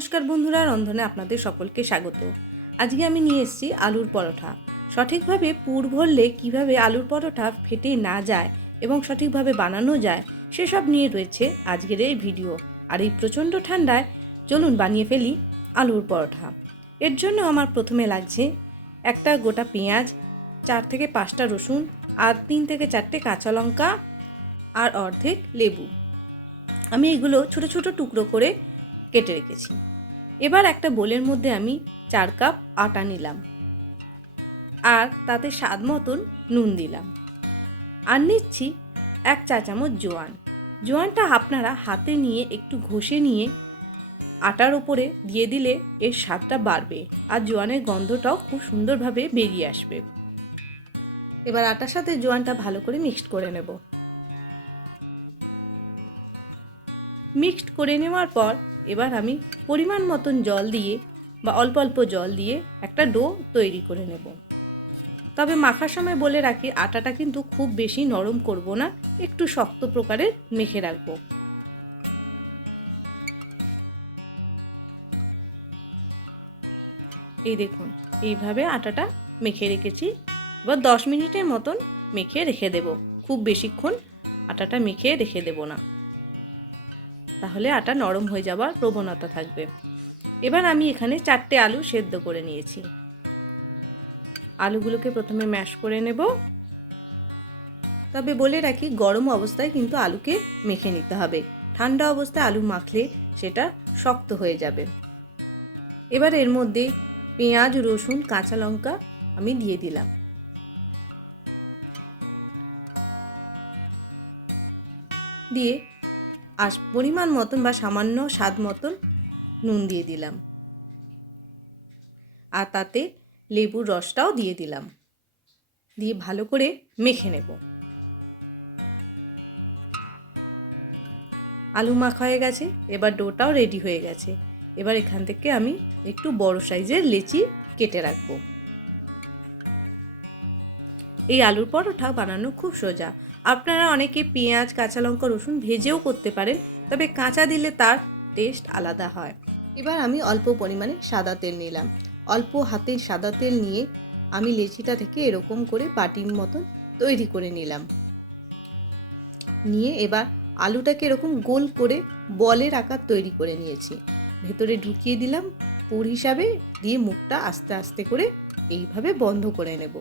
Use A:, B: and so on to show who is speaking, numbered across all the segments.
A: নমস্কার বন্ধুরা, রন্ধনে আপনাদের সকলকে স্বাগত। আজকে আমি নিয়ে এসেছি আলুর পরোটা। সঠিকভাবে পুর ভরলে কীভাবে আলুর পরোটা ফেটে না যায় এবং সঠিকভাবে বানানো যায়, সেসব নিয়ে রয়েছে আজকের এই ভিডিও। আর এই প্রচণ্ড ঠান্ডায়, চলুন বানিয়ে ফেলি আলুর পরোটা। এর জন্য আমার প্রথমে লাগছে একটা গোটা পেঁয়াজ, চার থেকে পাঁচটা রসুন, আর তিন থেকে চারটে কাঁচা লঙ্কা, আর অর্ধেক লেবু। আমি এগুলো ছোট ছোট টুকরো করে কেটে রেখেছি। এবার একটা বোলের মধ্যে আমি চার কাপ আটা নিলাম আর তাতে স্বাদ মতন নুন দিলাম। আর নিচ্ছি এক চা চামচ জোয়ান। জোয়ানটা আপনারা হাতে নিয়ে একটু ঘষে নিয়ে আটার ওপরে দিয়ে দিলে এর স্বাদটা বাড়বে আর জোয়ানের গন্ধটাও খুব সুন্দরভাবে বেরিয়ে আসবে। এবার আটার সাথে জোয়ানটা ভালো করে মিক্সড করে নেব। মিক্সড করে নেওয়ার পর এবার আমি পরিমাণ মতন জল দিয়ে বা অল্প অল্প জল দিয়ে একটা ডো তৈরি করে নেব। তবে মাখার সময় বলে রাখি, আটাটা কিন্তু খুব বেশি নরম করব না, একটু শক্ত প্রকারের মেখে রাখব। এই দেখুন, এইভাবে আটাটা মেখে রেখেছি। এবার দশ মিনিটের মতন মেখে রেখে দেব। খুব বেশিক্ষণ আটাটা মেখে রেখে দেব না। তাহলে আটা নরম হয়ে যাওয়ার প্রবণতা থাকবে। এবার আমি এখানে চারটে আলু সেদ্ধ করে নিয়েছি। আলুগুলোকে প্রথমে ম্যাশ করে নেব। তবে বলে রাখি, গরম অবস্থায় কিন্তু আলুকে মেখে নিতে হবে। ঠান্ডা অবস্থায় আলু মাখলে সেটা শক্ত হয়ে যাবে। এবার এর মধ্যে পেঁয়াজ, রসুন, কাঁচা লঙ্কা আমি দিয়ে দিলাম। দিয়ে আস পরিমাণ মতন বা সামান্য স্বাদ মতন নুন দিয়ে দিলাম। আর তাতে লেবুর রসটাও দিয়ে দিলাম। দিয়ে ভালো করে মেখে নেব। আলু মাখা হয়ে গেছে, এবার ডোটাও রেডি হয়ে গেছে। এবার এখান থেকে আমি একটু বড় সাইজের লেচি কেটে রাখব। এই আলুর পরোটা বানানো খুব সোজা। আপনারা অনেকে পেঁয়াজ, কাঁচা লঙ্কা, রসুন ভেজেও করতে পারেন, তবে কাঁচা দিলে তার টেস্ট আলাদা হয়। এবার আমি অল্প পরিমাণে সাদা তেল নিলাম। অল্প হাতে সাদা তেল নিয়ে আমি লেচিটা থেকে এরকম করে বাটির মতন তৈরি করে নিলাম। নিয়ে এবার আলুটাকে এরকম গোল করে বলের আকার তৈরি করে নিয়েছি। ভেতরে ঢুকিয়ে দিলাম, পুর হিসাবে দিয়ে মুখটা আস্তে আস্তে করে এইভাবে বন্ধ করে নেব।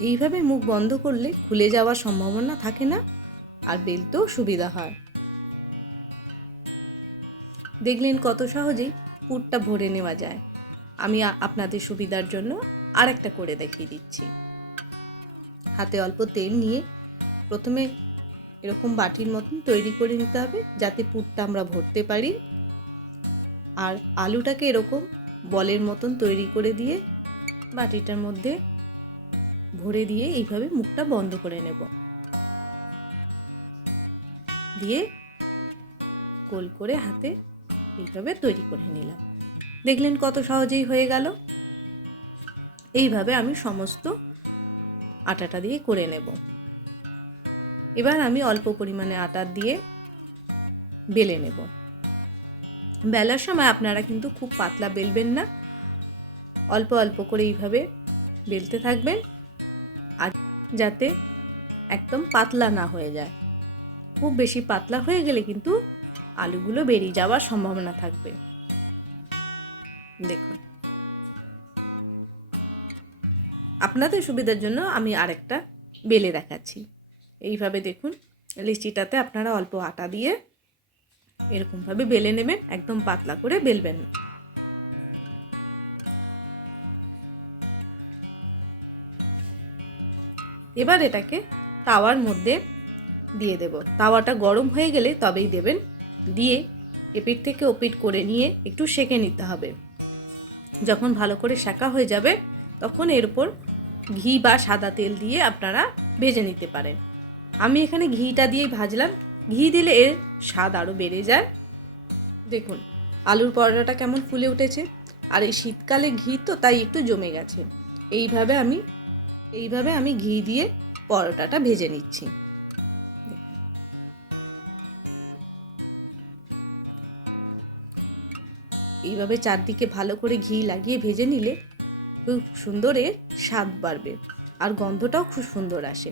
A: এইভাবে মুখ বন্ধ করলে খুলে যাওয়ার সম্ভাবনা থাকে না, আর বেলতেও সুবিধা হয়। দেখলেন কত সহজেই পুরটা ভরে নেওয়া যায়। আমি আপনাদের সুবিধার জন্য আরেকটা করে দেখিয়ে দিচ্ছি। হাতে অল্প তেল নিয়ে প্রথমে এরকম বাটির মতন তৈরি করে নিতে হবে, যাতে পুরটা আমরা ভরতে পারি। আর আলুটাকে এরকম বলের মতন তৈরি করে দিয়ে বাটিটার মধ্যে ভরে দিয়ে এইভাবে মুখটা বন্ধ করে নেব। দিয়ে গোল করে হাতে এইভাবে তৈরি করে নিলাম। দেখলেন কত সহজেই হয়ে গেল। এইভাবে আমি সমস্ত আটাটা দিয়ে করে নেব। এবার আমি অল্প পরিমাণে আটা দিয়ে বেলে নেব। বেলার সময় আপনারা কিন্তু খুব পাতলা বেলবেন না। অল্প অল্প করে এইভাবে বেলতে থাকবেন। আর যাতে একদম পাতলা না হয়ে যায়। খুব বেশি পাতলা হয়ে গেলে কিন্তু আলুগুলো বেরিয়ে যাওয়ার সম্ভাবনা থাকবে। দেখুন। আপনাদের সুবিধার জন্য আমি আরেকটা বেলে দেখাচ্ছি। এইভাবে দেখুন, লিচিটাতে আপনারা অল্প আটা দিয়ে এরকমভাবে বেলে নেবেন, একদম পাতলা করে বেলবেন না। এবার এটাকে তাওয়ার মধ্যে দিয়ে দেব। তাওয়াটা গরম হয়ে গেলে তবেই দেবেন। দিয়ে এপিট থেকে ওপিট করে নিয়ে একটু সেঁকে নিতে হবে। যখন ভালো করে সেঁকা হয়ে যাবে, তখন এর উপর ঘি বা সাদা তেল দিয়ে আপনারা ভেজে নিতে পারেন। আমি এখানে ঘিটা দিয়েই ভাজলাম। ঘি দিলে এর স্বাদ আরও বেড়ে যায়। দেখুন, আলুর পরোটাটা কেমন ফুলে উঠেছে। আর এই শীতকালে ঘি তো তাই একটু জমে গেছে। এইভাবে আমি এইভাবে আমি ঘি দিয়ে পরোটাটা ভেজে নিচ্ছি। এইভাবে চারদিকে ভালো করে ঘি লাগিয়ে ভেজে নিলে খুব সুন্দর স্বাদ বাড়বে আর গন্ধটাও খুব সুন্দর আসে।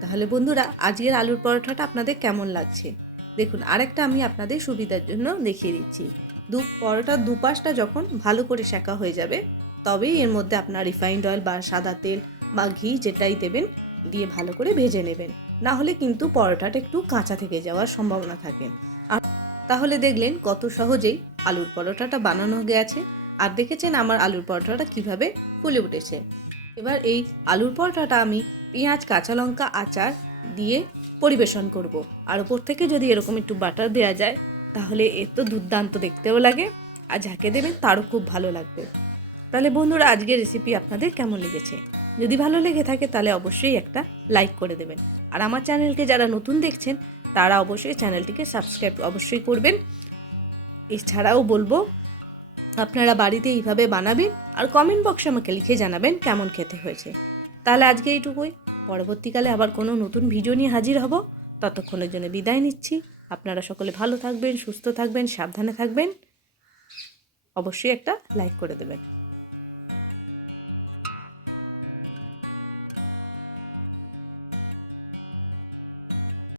A: তাহলে বন্ধুরা, আজকের আলুর পরোটাটা আপনাদের কেমন লাগছে? দেখুন, আরেকটা আমি আপনাদের সুবিধার জন্য দেখিয়ে দিচ্ছি। দু, পরোটার দুপাশটা যখন ভালো করে সেঁকা হয়ে যাবে তবেই এর মধ্যে আপনার রিফাইন্ড অয়েল বা সাদা তেল বা ঘি যেটাই দেবেন দিয়ে ভালো করে ভেজে নেবেন। না হলে কিন্তু পরোটাটা একটু কাঁচা থেকে যাওয়ার সম্ভাবনা থাকে। আর তাহলে দেখলেন কত সহজেই আলুর পরোটাটা বানানো গেছে। আর দেখেছেন আমার আলুর পরোটাটা কীভাবে ফুলে উঠেছে। এবার এই আলুর পরোটাটা আমি পেঁয়াজ, কাঁচা লঙ্কা আচার দিয়ে পরিবেশন করব। আর ওপর থেকে যদি এরকম একটু বাটার দেওয়া যায়, তাহলে এর তো দুর্দান্ত দেখতেও লাগে। আর যাকে দেবেন তারও খুব ভালো লাগবে। তাহলে বন্ধুরা, আজকের রেসিপি আপনাদের কেমন লেগেছে? যদি ভালো লেগে থাকে তাহলে অবশ্যই একটা লাইক করে দেবেন। আর আমার চ্যানেলকে যারা নতুন দেখছেন, তারা অবশ্যই চ্যানেলটিকে সাবস্ক্রাইব অবশ্যই করবেন। এছাড়াও বলব, আপনারা বাড়িতে এইভাবে বানাবেন আর কমেন্ট বক্সে আমাকে লিখে জানাবেন কেমন খেতে হয়েছে। তাহলে আজকে এইটুকুই। পরবর্তীকালে আবার কোনো নতুন ভিডিও নিয়ে হাজির হব। ততক্ষণের জন্য বিদায় নিচ্ছি। আপনারা সকলে ভালো থাকবেন, সুস্থ থাকবেন, সাবধানে থাকবেন। অবশ্যই একটা লাইক করে দেবেন।